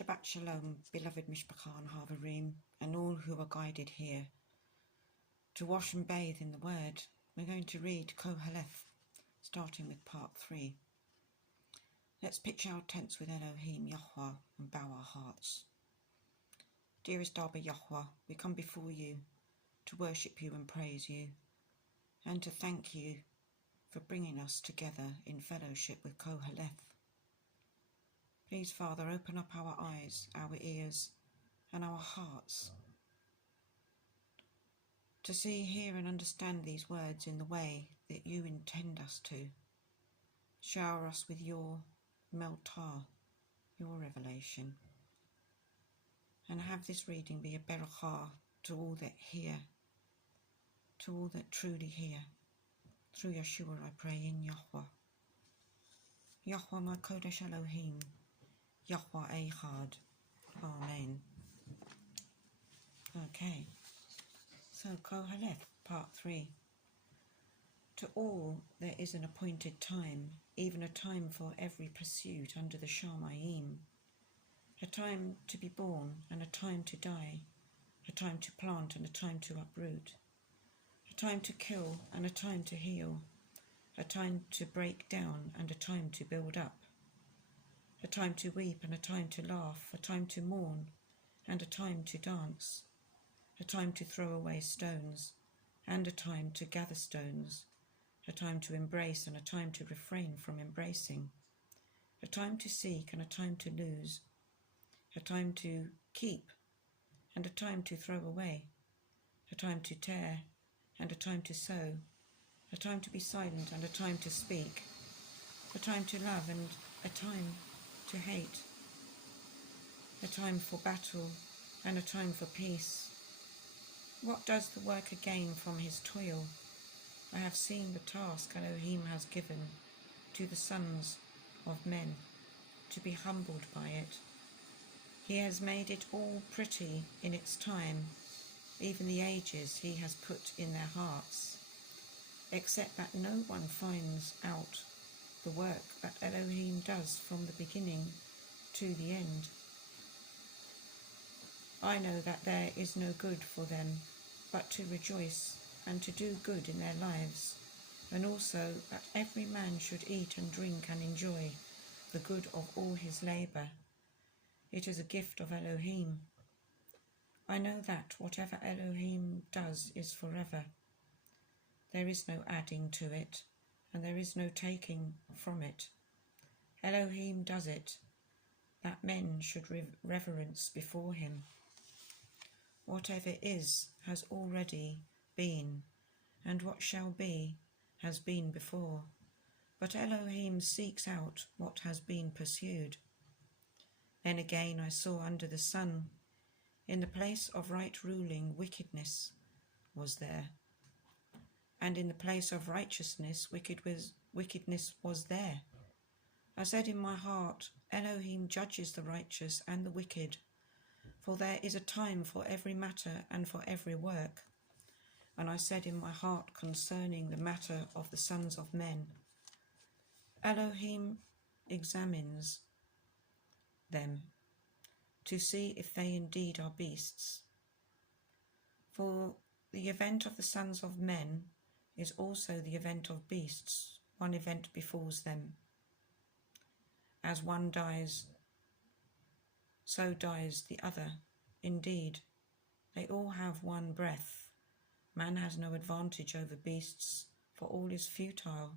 Shabbat Shalom, beloved Mishpachah and Havarim, and all who are guided here to wash and bathe in the Word. We're going to read Qoheleth, starting with part 3. Let's pitch our tents with Elohim, Yahweh, and bow our hearts. Dearest Abba Yahweh, we come before you to worship you and praise you, and to thank you for bringing us together in fellowship with Qoheleth. Please, Father, open up our eyes, our ears, and our hearts to see, hear, and understand these words in the way that you intend us to. Shower us with your meltah, your revelation, and have this reading be a berachah to all that hear, to all that truly hear. Through Yeshua I pray in Yahweh. Yahweh my Kodesh Elohim, Yahweh Echad. Amen. Okay, so Qoheleth, part 3. To all there is an appointed time, even a time for every pursuit under the Shamayim, a time to be born and a time to die, a time to plant and a time to uproot, a time to kill and a time to heal, a time to break down and a time to build up, a time to weep and a time to laugh, a time to mourn and a time to dance, a time to throw away stones and a time to gather stones, a time to embrace and a time to refrain from embracing, a time to seek and a time to lose, a time to keep and a time to throw away, a time to tear and a time to sow, a time to be silent and a time to speak, a time to love and a time to hate, a time for battle and a time for peace. What does the worker gain from his toil? I have seen the task Elohim has given to the sons of men, to be humbled by it. He has made it all pretty in its time, even the ages he has put in their hearts, except that no one finds out the work that Elohim does from the beginning to the end. I know that there is no good for them but to rejoice and to do good in their lives, and also that every man should eat and drink and enjoy the good of all his labour. It is a gift of Elohim. I know that whatever Elohim does is forever. There is no adding to it, and there is no taking from it. Elohim does it, that men should reverence before him. Whatever is has already been, and what shall be has been before. But Elohim seeks out what has been pursued. Then again I saw under the sun, in the place of right ruling, wickedness was there, and in the place of righteousness wickedness was there. I said in my heart, Elohim judges the righteous and the wicked, for there is a time for every matter and for every work. And I said in my heart concerning the matter of the sons of men, Elohim examines them to see if they indeed are beasts. For the event of the sons of men is also the event of beasts. One event befalls them. As one dies, so dies the other. Indeed, they all have one breath. Man has no advantage over beasts, for all is futile.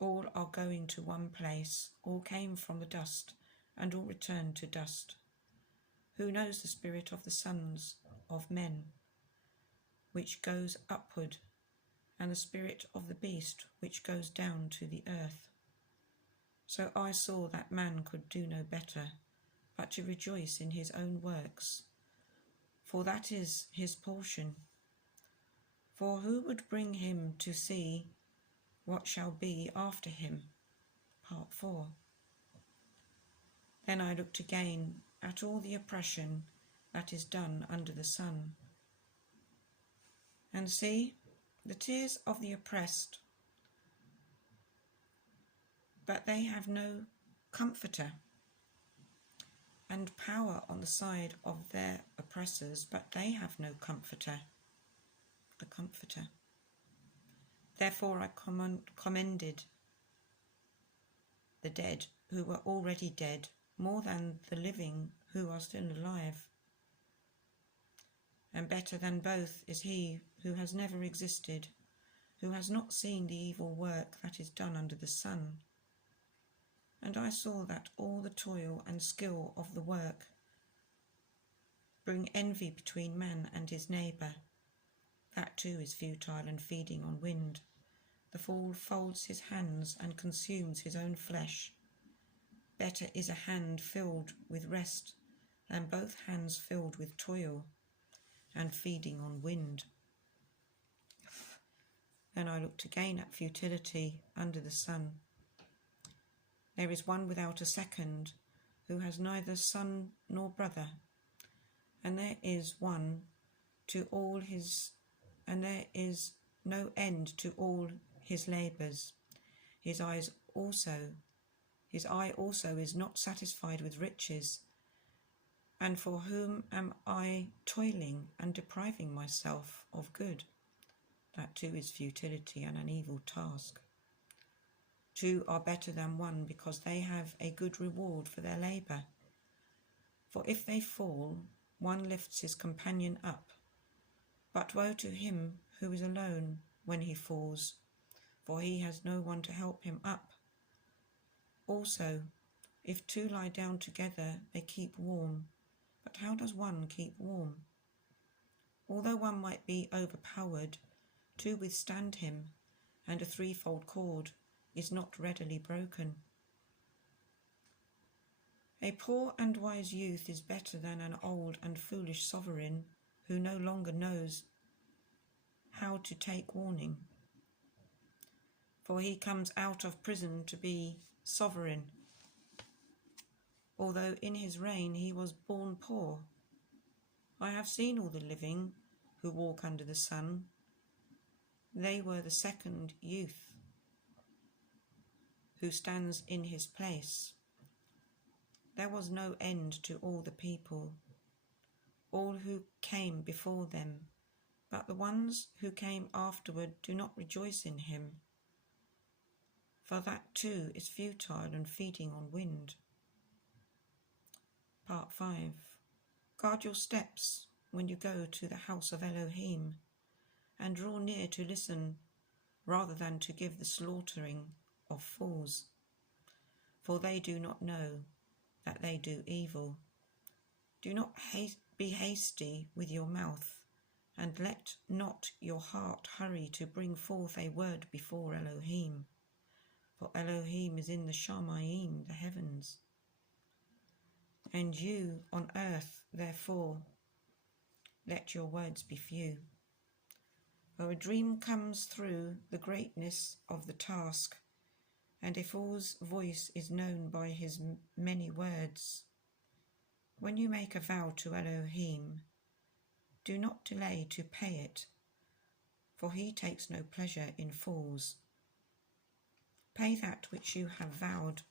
All are going to one place, all came from the dust, and all return to dust. Who knows the spirit of the sons of men, which goes upward, and the spirit of the beast, which goes down to the earth? So I saw that man could do no better, but to rejoice in his own works, for that is his portion. For who would bring him to see what shall be after him? Part 4. Then I looked again at all the oppression that is done under the sun, and see, the tears of the oppressed, but they have no comforter. and power on the side of their oppressors, but they have no comforter, the Comforter. Therefore I commended the dead who were already dead more than the living who are still alive. And better than both is he who has never existed, who has not seen the evil work that is done under the sun. And I saw that all the toil and skill of the work bring envy between man and his neighbour. That too is futile and feeding on wind. The fool folds his hands and consumes his own flesh. Better is a hand filled with rest than both hands filled with toil and feeding on wind. Then I looked again at futility under the sun. There is one without a second, who has neither son nor brother, and there is no end to all his labours. His eye also is not satisfied with riches. And for whom am I toiling and depriving myself of good? That too is futility and an evil task. Two are better than one because they have a good reward for their labour. For if they fall, one lifts his companion up. But woe to him who is alone when he falls, for he has no one to help him up. Also, if two lie down together, they keep warm. But how does one keep warm? Although one might be overpowered, two withstand him, and a threefold cord is not readily broken. A poor and wise youth is better than an old and foolish sovereign who no longer knows how to take warning. For he comes out of prison to be sovereign, although in his reign he was born poor. I have seen all the living who walk under the sun. They were the second youth who stands in his place. There was no end to all the people, all who came before them, but the ones who came afterward do not rejoice in him, for that too is futile and feeding on wind. Part 5. Guard your steps when you go to the house of Elohim, and draw near to listen rather than to give the slaughtering of fools, for they do not know that they do evil. Do not be hasty with your mouth, and let not your heart hurry to bring forth a word before Elohim, for Elohim is in the Shamayim, the heavens. And you on earth, therefore, let your words be few. For a dream comes through the greatness of the task, and a fool's voice is known by his many words. When you make a vow to Elohim, do not delay to pay it, for he takes no pleasure in fools. Pay that which you have vowed.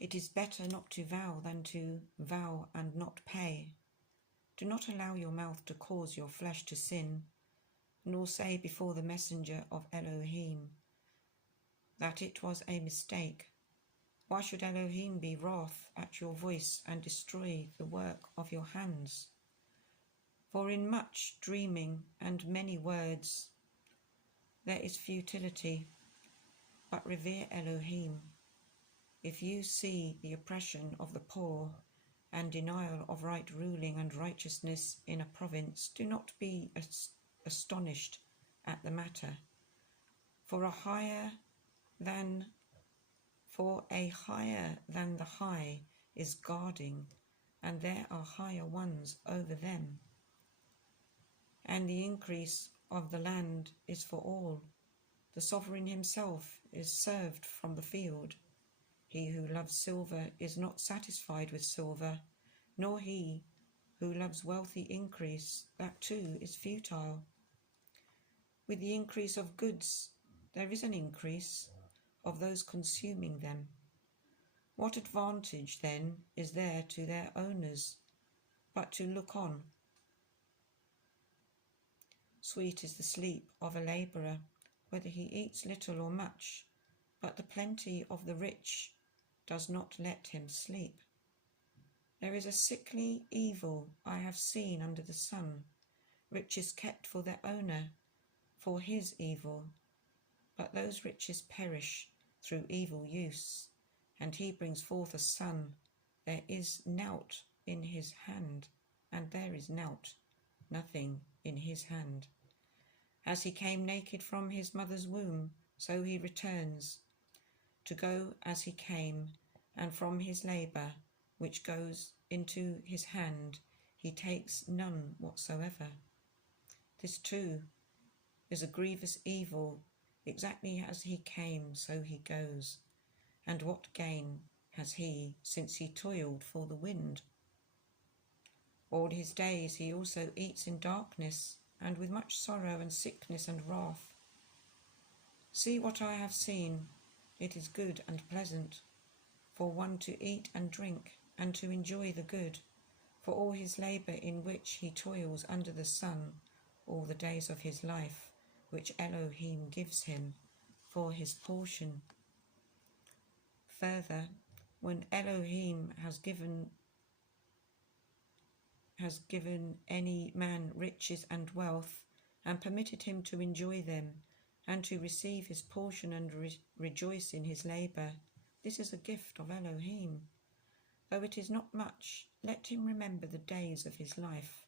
It is better not to vow than to vow and not pay. Do not allow your mouth to cause your flesh to sin, nor say before the messenger of Elohim that it was a mistake. Why should Elohim be wroth at your voice and destroy the work of your hands? For in much dreaming and many words there is futility, but revere Elohim. If you see the oppression of the poor and denial of right ruling and righteousness in a province, do not be astonished at the matter. For a higher than the high is guarding, and there are higher ones over them. And the increase of the land is for all. The sovereign himself is served from the field. He who loves silver is not satisfied with silver, nor he who loves wealthy increase. That too is futile. With the increase of goods there is an increase of those consuming them. What advantage, then, is there to their owners but to look on? Sweet is the sleep of a labourer, whether he eats little or much, but the plenty of the rich does not let him sleep. There is a sickly evil I have seen under the sun, riches kept for their owner, for his evil, but those riches perish through evil use, and he brings forth a son. There is nought in his hand, and there is nought, nothing in his hand. As he came naked from his mother's womb, so he returns, to go as he came, and from his labour, which goes into his hand, he takes none whatsoever. This too is a grievous evil, exactly as he came, so he goes. And what gain has he, since he toiled for the wind? All his days he also eats in darkness, and with much sorrow and sickness and wrath. See what I have seen, it is good and pleasant, for one to eat and drink, and to enjoy the good, for all his labour in which he toils under the sun, all the days of his life, which Elohim gives him for his portion. Further, when Elohim has given any man riches and wealth, and permitted him to enjoy them, and to receive his portion and rejoice in his labour, this is a gift of Elohim. Though it is not much, let him remember the days of his life,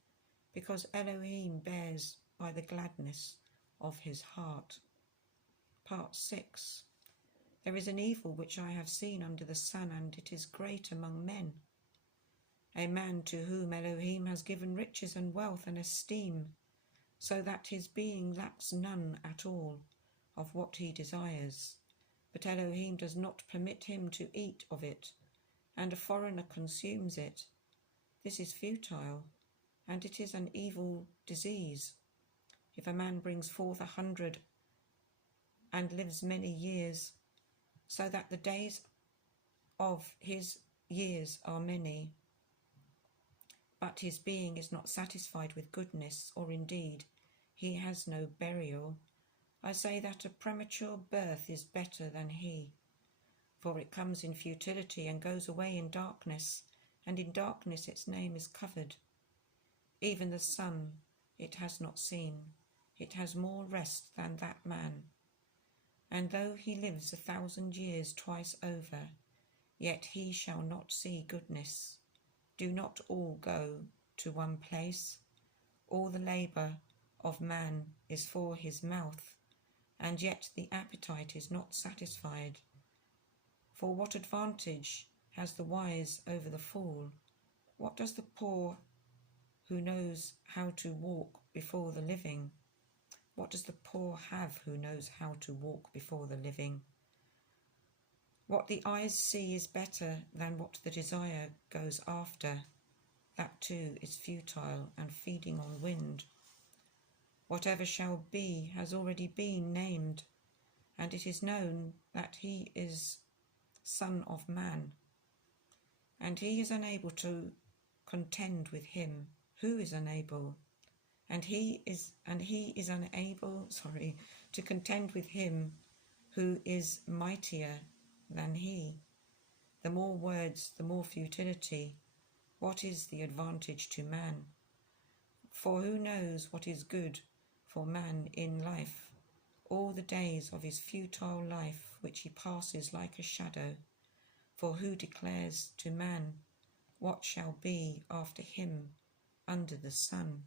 because Elohim bears by the gladness of his heart. Part 6. There is an evil which I have seen under the sun, and it is great among men. A man to whom Elohim has given riches and wealth and esteem, so that his being lacks none at all of what he desires. But Elohim does not permit him to eat of it, and a foreigner consumes it. This is futile, and it is an evil disease. If a man brings forth 100 and lives many years, so that the days of his years are many, but his being is not satisfied with goodness, or indeed he has no burial, I say that a premature birth is better than he, for it comes in futility and goes away in darkness, and in darkness its name is covered. Even the sun it has not seen, it has more rest than that man. And though he lives 1,000 years twice over, yet he shall not see goodness. Do not all go to one place. All the labour of man is for his mouth, and yet the appetite is not satisfied. For what advantage has the wise over the fool? What does the poor who knows how to walk before the living? What does the poor have who knows how to walk before the living? What the eyes see is better than what the desire goes after. That too is futile and feeding on wind. Whatever shall be has already been named, and it is known that he is Son of Man, and he is unable to contend with him. Who is unable? And he is unable, to contend with him who is mightier than he. The more words, the more futility. What is the advantage to man? For who knows what is good for man in life? All the days of his futile life, which he passes like a shadow. For who declares to man what shall be after him under the sun?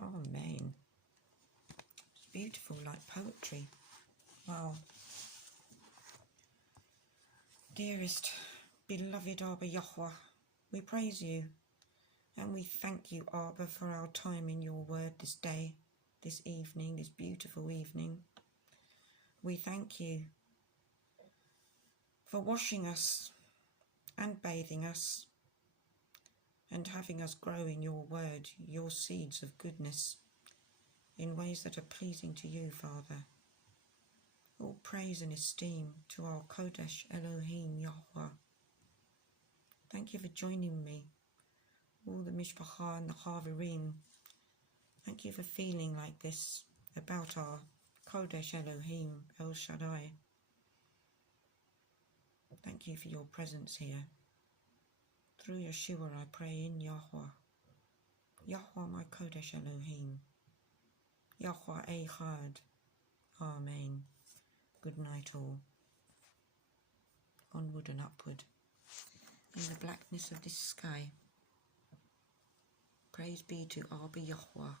Amen. It's beautiful, like poetry. Wow. Dearest, beloved Abba Yahweh, we praise you and we thank you, Abba, for our time in your word this day, this evening, this beautiful evening. We thank you for washing us and bathing us and having us grow in your word, your seeds of goodness, in ways that are pleasing to you, Father. All praise and esteem to our Kodesh Elohim Yahweh. Thank you for joining me, all the Mishpacha and the Chaverim. Thank you for feeling like this about our Kodesh Elohim El Shaddai. Thank you for your presence here. Through Yeshua I pray in Yahweh. Yahweh my Kodesh Elohim. Yahweh Echad. Amen. Good night all. Onward and upward in the blackness of this sky. Praise be to Abba Yahweh.